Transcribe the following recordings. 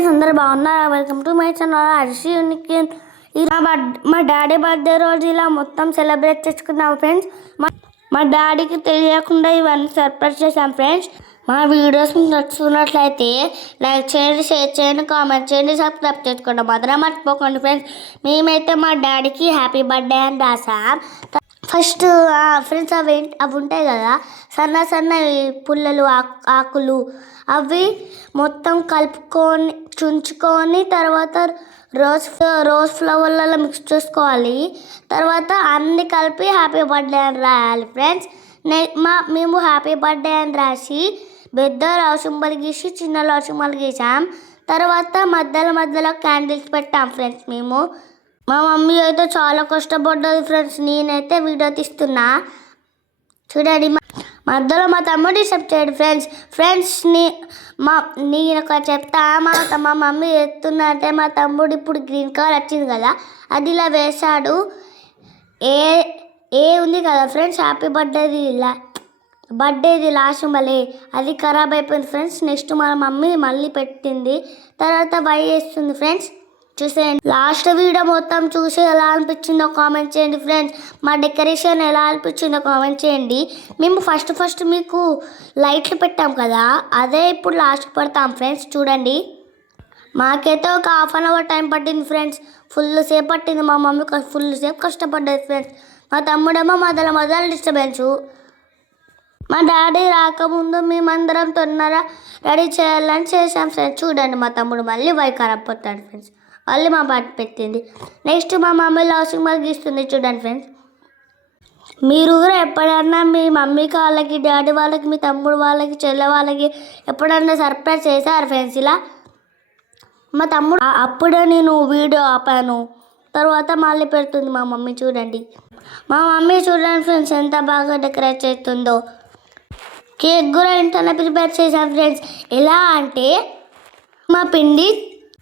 Friends అందరు బాగున్నారా? Welcome to my channel Harshi unique. మా డాడీ బర్త్డే రోజు ఇలా మొత్తం సెలబ్రేట్ చేసుకున్నాం ఫ్రెండ్స్. మా డాడీకి తెలియకుండా ఇవన్నీ సర్ప్రైజ్ చేశాం ఫ్రెండ్స్. మా వీడియోస్ నచ్చుకున్నట్లయితే లైక్ చేయండి, షేర్ చేయండి, కామెంట్ చేయండి, సబ్స్క్రైబ్ చేసుకోండి మాత్రం మర్చిపోకండి ఫ్రెండ్స్. మేమైతే మా డాడీకి హ్యాపీ బర్త్డే అని రాసాం. ఫస్ట్ ఫ్రెండ్స్ అవి ఉంటాయి కదా, సన్న సన్నవి పుల్లలు ఆకులు, అవి మొత్తం కలుపుకొని చుంచుకొని తర్వాత రోజ్ ఫ్లవర్లలో మిక్స్ చేసుకోవాలి. తర్వాత అన్నీ కలిపి హ్యాపీ బర్త్డే అని రాయాలి ఫ్రెండ్స్. మేము హ్యాపీ బర్త్డే అని రాసి పెద్ద లవ్ సింబల్ గీసి చిన్న లవ్ సింబల్ గీసాం. తర్వాత మధ్యలో క్యాండిల్స్ పెట్టాం ఫ్రెండ్స్. మా మమ్మీ అయితే చాలా కష్టపడ్డది ఫ్రెండ్స్. నేనైతే వీడియో తీస్తున్నా చూడండి. మధ్యలో మా తమ్ముడు డిస్టర్బ్ చేయడు ఫ్రెండ్స్. నేను ఒక చెప్తా. మా మమ్మీ ఎత్తున్నట్టే మా తమ్ముడు ఇప్పుడు గ్రీన్ కలర్ వచ్చింది కదా, అది ఇలా వేశాడు. ఏ ఉంది కదా ఫ్రెండ్స్, హ్యాపీ బర్త్డేది లాస్ట్ మళ్ళీ అది ఖరాబ్ అయిపోయింది ఫ్రెండ్స్. నెక్స్ట్ మా మమ్మీ మళ్ళీ పెట్టింది. తర్వాత వై వేస్తుంది ఫ్రెండ్స్. చూసేయండి. లాస్ట్ వీడియో మొత్తం చూసి ఎలా అనిపించిందో కామెంట్ చేయండి ఫ్రెండ్స్. మా డెకరేషన్ ఎలా అనిపించిందో కామెంట్ చేయండి. మేము ఫస్ట్ మీకు లైట్లు పెట్టాం కదా, అదే ఇప్పుడు లాస్ట్ పెడతాం ఫ్రెండ్స్. చూడండి. మాకైతే ఒక హాఫ్ అన్ అవర్ టైం పట్టింది ఫ్రెండ్స్. ఫుల్ సేపు పట్టింది. మా మమ్మీ ఫుల్ సేపు కష్టపడ్డది ఫ్రెండ్స్. మా తమ్ముడేమో మొదలు డిస్టర్బెన్స్. మా డాడీ రాకముందు మేమందరం తొందర రెడీ చేయాలని చేసాం ఫ్రెండ్స్. చూడండి, మా తమ్ముడు మళ్ళీ ఖరాబ్ పోతాడు ఫ్రెండ్స్. మళ్ళీ మా పాట పెట్టింది. నెక్స్ట్ మా మమ్మీ లవ్ సింబల్ గీస్తుంది చూడండి ఫ్రెండ్స్. మీరు కూడా ఎప్పుడన్నా మీ మమ్మీకి వాళ్ళకి, డాడీ వాళ్ళకి, మీ తమ్ముడు వాళ్ళకి, చెల్లె వాళ్ళకి ఎప్పుడన్నా సర్ప్రైజ్ చేశారు ఫ్రెండ్స్ ఇలా? మా తమ్ముడు అప్పుడే నేను వీడియో ఆపాను. తర్వాత మళ్ళీ పెడుతుంది మా మమ్మీ. చూడండి, మా మమ్మీ చూడండి ఫ్రెండ్స్ ఎంత బాగా డెకరేట్ చేస్తుందో. కేక్ కూడా ఇంటనే ప్రిపేర్ చేశాం ఫ్రెండ్స్. ఎలా అంటే మా పిండి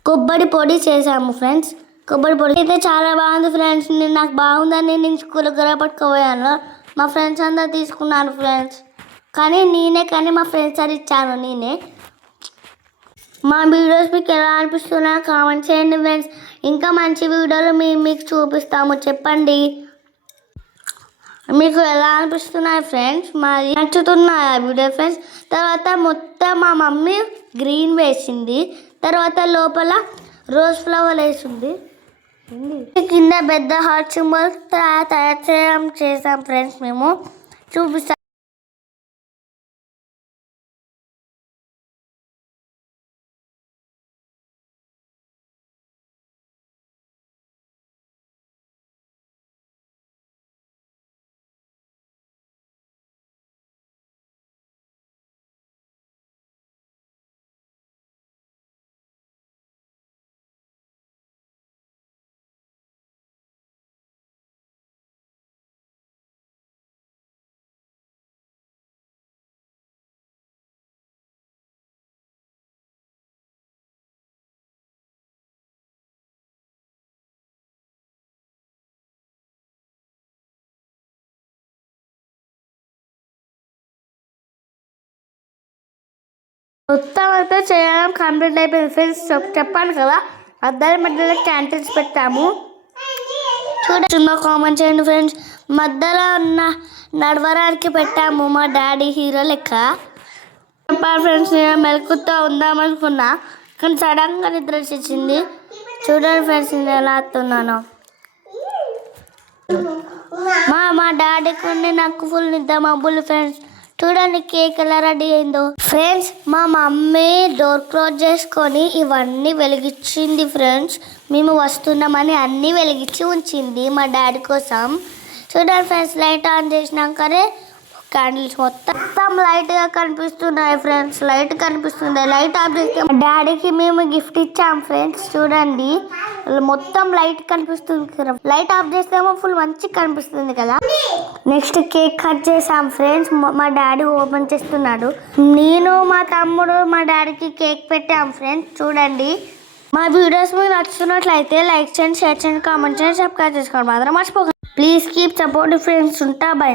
కొబ్బరి పొడి చేసాము ఫ్రెండ్స్. కొబ్బరి పొడి అయితే చాలా బాగుంది ఫ్రెండ్స్. నాకు బాగుందని నేను స్కూల్కి కూడా పట్టుకుపోయాను. మా ఫ్రెండ్స్ అందరు తీసుకున్నాను ఫ్రెండ్స్. కానీ మా ఫ్రెండ్స్ అది ఇచ్చాను నేనే. మా వీడియోస్ మీకు ఎలా అనిపిస్తున్నాయో కామెంట్ చేయండి ఫ్రెండ్స్. ఇంకా మంచి వీడియోలు మీకు చూపిస్తాము. చెప్పండి మీకు ఎలా అనిపిస్తున్నాయి ఫ్రెండ్స్, మరి నచ్చుతున్నాయి ఆ వీడియో ఫ్రెండ్స్. తర్వాత మొత్తం మా మమ్మీ గ్రీన్ వేసింది. తర్వాత లోపల రోజ్ ఫ్లవర్ వేసింది. కింద పెద్ద హార్ట్ సింబల్ తయారు చేసాం ఫ్రెండ్స్. మేము చూపిస్తాం. మొత్తం అయితే చేయడం కంప్లీట్ అయిపోయింది ఫ్రెండ్స్. చెప్పాను కదా, మధ్యలో క్యాంటీన్స్ పెట్టాము. చూడండి, కామెంట్ చేయండి ఫ్రెండ్స్. మధ్యలో నడవడానికి పెట్టాము మా డాడీ హీరో లెక్క. చెప్పాను ఫ్రెండ్స్, నేను మెలకుతో ఉందామనుకున్నా కానీ సడన్గా నిద్ర వచ్చేసింది. చూడండి ఫ్రెండ్స్ నేను ఎలా వస్తున్నాను. మా డాడీకి నాకు ఫుల్ నిద్ర మబ్బులు ఫ్రెండ్స్. చూడండి కేక్ ఎలా రెడీ అయిందో ఫ్రెండ్స్. మా మమ్మీ డోర్ క్లోజ్ చేసుకొని ఇవన్నీ వెలిగించింది ఫ్రెండ్స్. మేము వస్తున్నామని అన్నీ వెలిగించి ఉంచింది మా డాడీ కోసం. చూడండి ఫ్రెండ్స్, లైట్ ఆన్ చేసినాకనే క్యాండిల్స్ మొత్తం లైట్గా కనిపిస్తున్నాయి ఫ్రెండ్స్. లైట్ కనిపిస్తుంది. లైట్ ఆఫ్ చేస్తే మా డాడీకి మేము గిఫ్ట్ ఇచ్చాం ఫ్రెండ్స్. చూడండి మొత్తం లైట్ కనిపిస్తుంది. లైట్ ఆఫ్ చేస్తేమో ఫుల్ మంచిగా కనిపిస్తుంది కదా. నెక్స్ట్ కేక్ కట్ చేసాం ఫ్రెండ్స్. మా డాడీ ఓపెన్ చేస్తున్నాడు. నేను మా తమ్ముడు మా డాడీకి కేక్ పెట్టాం ఫ్రెండ్స్. చూడండి, మా వీడియోస్ మీకు నచ్చుతున్నట్లయితే లైక్ చేయండి, షేర్ చేయండి, కామెంట్ చేయండి, సబ్స్క్రైబ్ చేసుకోండి మాత్రం మర్చిపోకండి. Please keep support friends. ఉంటా, బై.